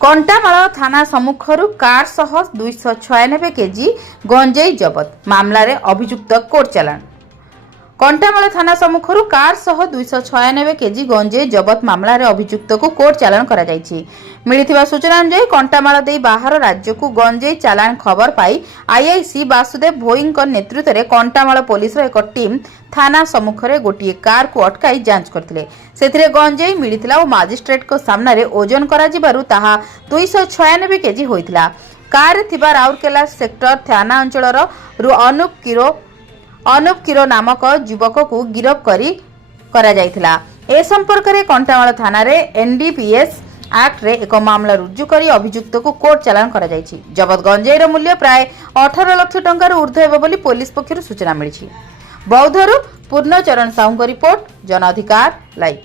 कंटामाल थाना सम्मुखर कार सह 296 केजी गंजेई जबत मामला रे अभियुक्त कोर्ट चालान। कंटामाल थाना सम्मुखर कार सह 296 केजी गंजेई जबत मामला रे अभियुक्त को कोर्ट चालान करा जायछि। मिलिथिबा सूचना अनुसार कंटामाल देई बाहर राज्य को गंजेई चालान खबर पाई आईआईसी वासुदेव भोईଙ୍କ नेतृत्व रे कंटामाल पुलिस रो एक टीम थाना सम्मुखरे गोटिए कार को अटकाई जांच करथिले। सेथिरे गंजेई मिलिथिला ओ मजिस्ट्रेट को सामना रे ओजन करा जिबारु ताहा 296 केजी होइथिला। कार रे थिबा राउरकेला सेक्टर थाना अंचल रो अनुप किरो नामक युवक को गिरफ्त करा जायथिला। ए संपर्क रे कंटामाल थाना रे एनडीपीएस एक्ट रे एक मामला रुजु करी अभियुक्त को कोर्ट चालान करा जायछि। जबत गंजेई रो मूल्य प्राय 18 लाख टंका ऊर्ध्व हेबो बोली पुलिस पक्षरु सूचना मिलिछि। बौद्धरू पूर्णचरण साहू रिपोर्ट, जन अधिकार लाइव।